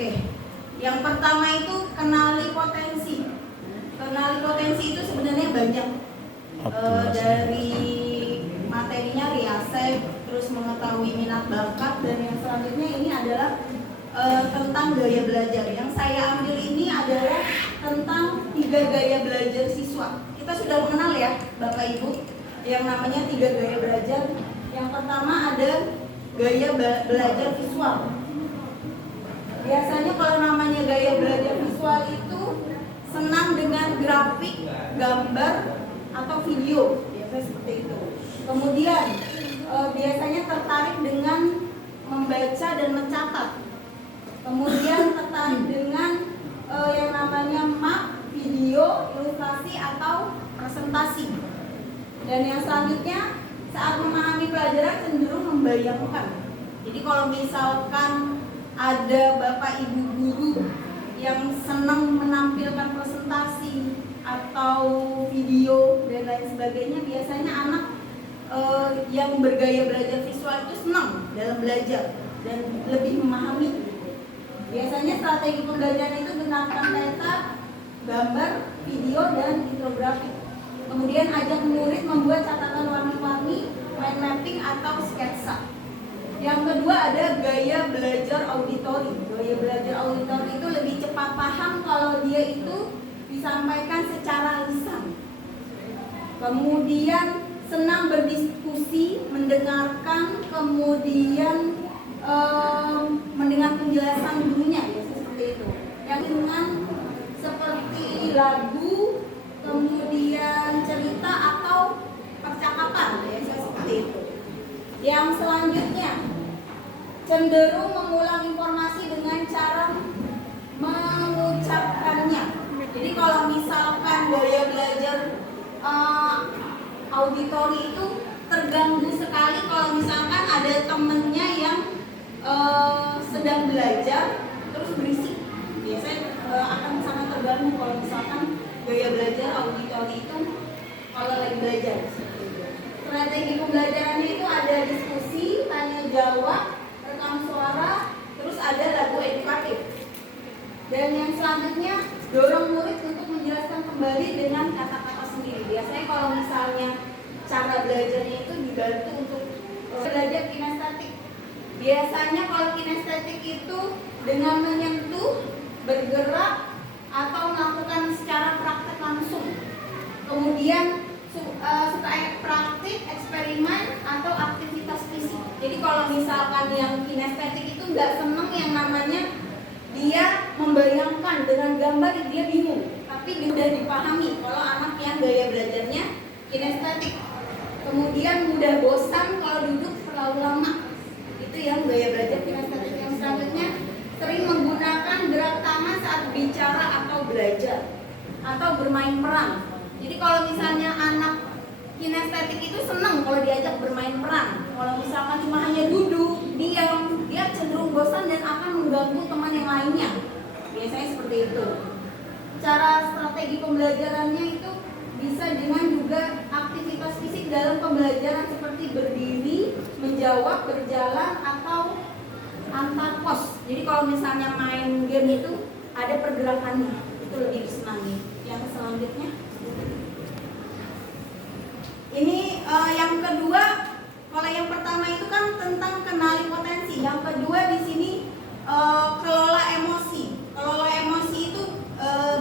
Oke, yang pertama itu kenali potensi. Kenali potensi itu sebenarnya banyak. Dari materinya riasek, terus mengetahui minat bakat, dan yang selanjutnya ini adalah tentang gaya belajar. Yang saya ambil ini adalah tentang 3 gaya belajar siswa. Kita sudah mengenal ya Bapak Ibu yang namanya 3 gaya belajar. Yang pertama ada gaya belajar visual. Biasanya kalau namanya gaya belajar visual itu senang dengan grafik, gambar, atau video, biasanya seperti itu. Kemudian biasanya tertarik dengan membaca dan mencatat. Kemudian tertarik dengan yang namanya map, video, ilustrasi, atau presentasi. Dan yang selanjutnya saat memahami pelajaran cenderung membayangkan. Jadi kalau misalkan ada bapak ibu guru yang senang menampilkan presentasi atau video dan lain sebagainya, biasanya anak yang bergaya belajar visual itu senang dalam belajar dan lebih memahami. Biasanya strategi pembelajaran itu gunakan peta, gambar, video, dan infografik. Kemudian ajak murid membuat catatan warna-warni, mind mapping, atau sketsa. Yang kedua ada gaya belajar auditori. Gaya belajar auditori itu lebih cepat paham kalau dia itu disampaikan secara lisan. Kemudian senang berdiskusi, mendengarkan, kemudian mendengar penjelasan gurunya, ya seperti itu. Yang dengan seperti lagu, kemudian cerita atau percakapan, ya seperti itu. Yang selanjutnya cenderung mengulang informasi dengan cara mengucapkannya. Jadi kalau misalkan gaya belajar auditori itu terganggu sekali kalau misalkan ada temennya yang sedang belajar terus berisik. Biasanya akan sangat terganggu kalau misalkan gaya belajar auditori itu kalau lagi belajar. Strategi pembelajarannya itu ada diskusi, tanya jawab, rekam suara, terus ada lagu edukatif. Dan yang selanjutnya dorong murid untuk menjelaskan kembali dengan kata-kata sendiri. Biasanya kalau misalnya cara belajarnya itu dibantu untuk belajar kinestetik. Biasanya kalau kinestetik itu dengan menyentuh, bergerak, atau melakukan secara praktek langsung. Kemudian suka praktik, eksperimen, atau aktivitas fisik. Jadi kalau misalkan yang kinestetik itu nggak seneng yang namanya dia membayangkan dengan gambar dia bingung, tapi mudah dipahami kalau anak yang gaya belajarnya kinestetik. Kemudian mudah bosan kalau duduk terlalu lama. Itu yang gaya belajar kinestetik. Yang selanjutnya sering menggunakan gerak tangan saat bicara atau belajar atau bermain peran. Jadi kalau misalnya anak kinestetik itu senang kalau diajak bermain peran. Kalau misalkan cuma hanya duduk, diam, dia cenderung bosan dan akan mengganggu teman yang lainnya. Biasanya seperti itu. Cara strategi pembelajarannya itu bisa dengan juga aktivitas fisik dalam pembelajaran seperti berdiri, menjawab, berjalan, atau antar pos. Jadi kalau misalnya main game itu ada pergerakannya, itu lebih disenangi. Yang selanjutnya ini yang kedua, kalau yang pertama itu kan tentang kenali potensi. Yang kedua di sini kelola emosi. Kelola emosi itu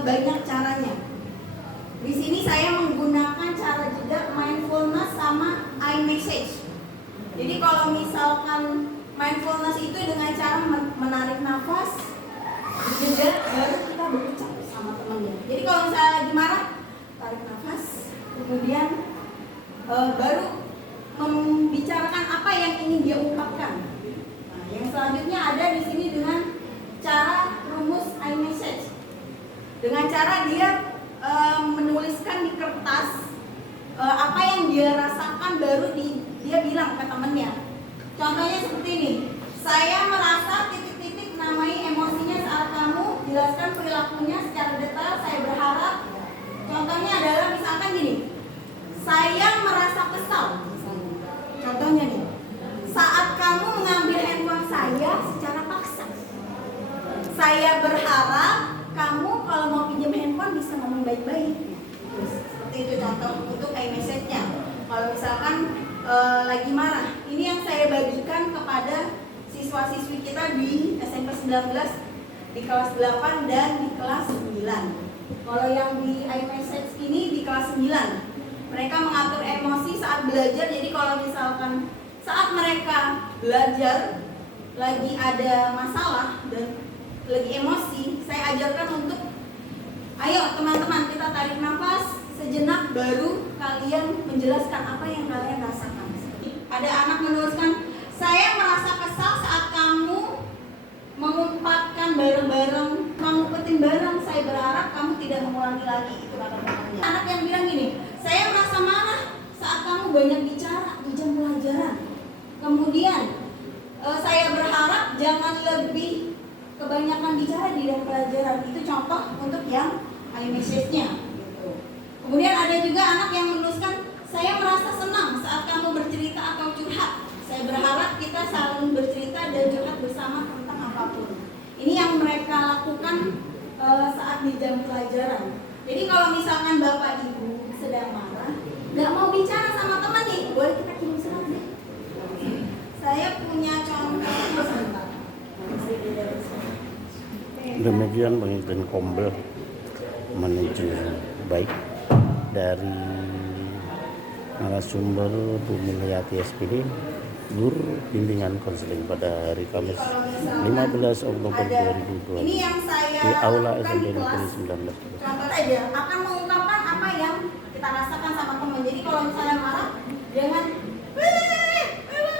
banyak caranya. Di sini saya menggunakan cara jeda, mindfulness, sama iMessage. Jadi kalau misalkan mindfulness itu dengan cara menarik nafas, jeda, baru kita berucap sama temannya. Jadi kalau misalnya lagi marah, tarik nafas, kemudian baru membicarakan apa yang ingin dia ungkapkan. Nah, yang selanjutnya ada di sini dengan cara rumus iMessage. Dengan cara dia menuliskan di kertas apa yang dia rasakan, baru dia bilang ke temannya. Contohnya seperti ini. Saya merasa titik-titik, namai emosinya saat kamu, jelaskan perilakunya secara detail, saya berharap. Contohnya adalah misalkan gini. Saya merasa kesal. Contohnya nih, saat kamu mengambil handphone saya secara paksa. saya berharap kamu kalau mau pinjam handphone bisa ngomong baik-baik. Seperti itu contoh untuk iMessage-nya. Kalau misalkan lagi marah, ini yang saya bagikan kepada siswa-siswi kita di SMP 19, di kelas 8 dan di kelas 9. Kalau yang di iMessage ini di kelas 9, mereka mengatur emosi saat belajar. Jadi kalau misalkan saat mereka belajar lagi ada masalah dan lagi emosi, saya ajarkan untuk ayo teman-teman kita tarik nafas sejenak baru kalian menjelaskan apa yang kalian rasakan. Ada anak menuliskan, saya merasa kesal saat kamu mengumpatkan barang-barang, mengumpetin barang, saya berharap kamu tidak mengulangi lagi. Itu kata temannya. Anak yang bilang gini, saya merasa marah saat kamu banyak bicara di jam pelajaran. Kemudian saya berharap jangan lebih kebanyakan bicara di dalam pelajaran. Itu contoh untuk yang iMessage-nya gitu. Kemudian ada juga anak yang menuliskan, saya merasa senang saat kamu bercerita atau curhat. Saya berharap kita saling bercerita dan curhat bersama tentang apapun. Ini yang mereka lakukan saat di jam pelajaran. Jadi kalau misalkan Bapak Ibu sedang marah, nggak mau bicara sama teman nih, boleh kita kirim surat deh. Saya punya contoh sebentar. Demikian penelitian Kombel menuju baik dari narasumber Bu Mulyati SPD, Guru Bimbingan Konseling pada hari Kamis 15 Oktober 2020 di Aula SMP Negeri 19. Contoh aja akan mengungkapkan apa yang kita rasakan sama teman. Jadi kalau misalnya marah, jangan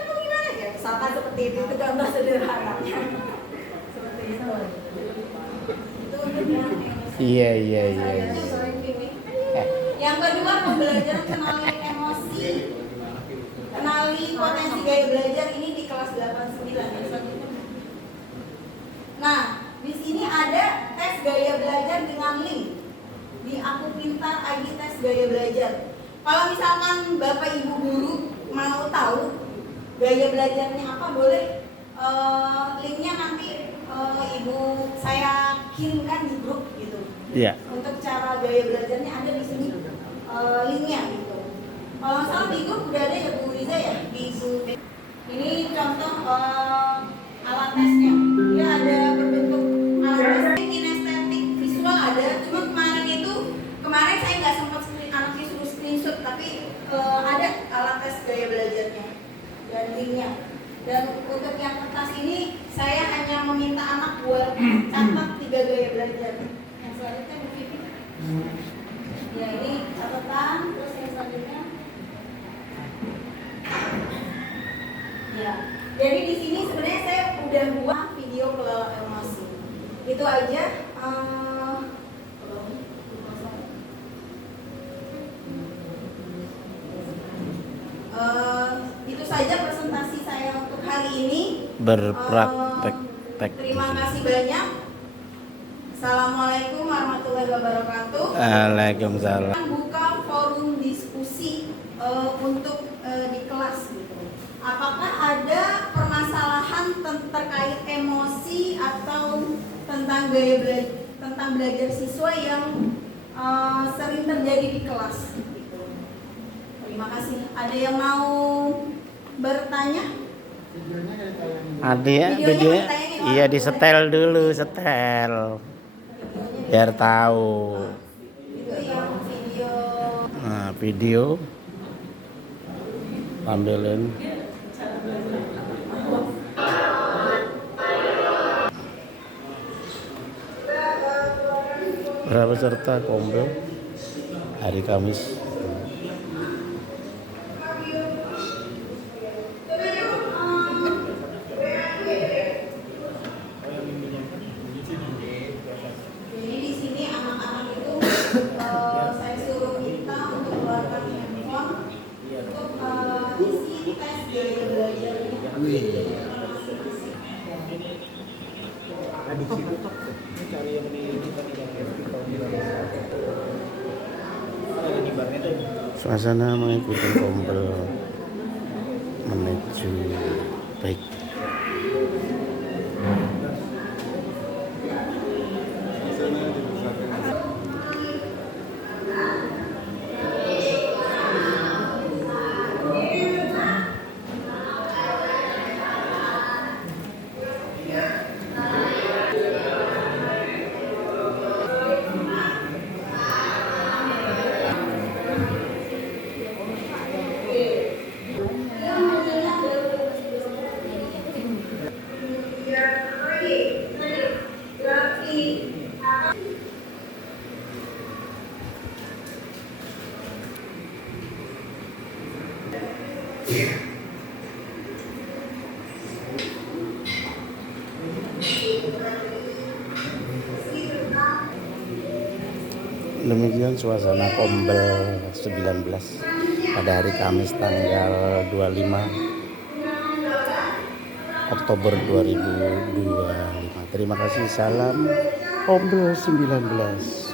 gimana ya, misalkan seperti itu contoh sederhananya. Seperti itu. Itu untuk yang Iya. Yang kedua, pembelajaran kenali emosi, kenali potensi gaya belajar, ini di kelas 8-9. Nah, di sini ada tes gaya belajar dengan link di Aku Pintar ID tes gaya belajar. Kalau misalkan Bapak Ibu guru mau tahu gaya belajarnya apa, boleh linknya nanti Ibu saya kirimkan di grup gitu. Iya. Untuk cara gaya belajarnya ada di sini linknya gitu. Kalau salah di grup udah ada ya Bu Riza ya di grup. Ini contoh alat tesnya. Dia ada berbentuk alat tes kinestetik visual ada. Cuma kemarin saya nggak sempat anaknya suruh screenshot, tapi ada alat tes gaya belajarnya dan linknya. Dan untuk yang kertas ini saya hanya meminta anak buat catat 3 gaya belajar. Yang selanjutnya Bu Vivi. Ya ini catatan, terus yang selanjutnya. Ya, jadi di sini sebenarnya saya udah buat video kelelawar emosi. Itu aja. Itu saja presentasi saya untuk hari ini. Berpraktek. Terima kasih banyak. Assalamualaikum warahmatullahi wabarakatuh. Waalaikumsalam. Buka forum diskusi untuk di kelas gitu. Apakah ada permasalahan terkait emosi atau tentang belajar siswa yang sering terjadi di kelas gitu. Terima kasih. Ada yang mau bertanya? Ada ya videonya? Iya, disetel dulu, setel biar tahu. Itu yang video. Nah, video ambilin. Berapa peserta Kombel hari Kamis? Jadi di sini anak-anak itu saya suruh minta untuk keluarkan handphone untuk isi tes gaya belajarnya. Cari yang di kita di ada di barnya tuh. Suasana mengikuti Kombel menuju baik. Demikian suasana Kombel 19 pada hari Kamis tanggal 25 Oktober 2025. Terima kasih, salam Kombel 19.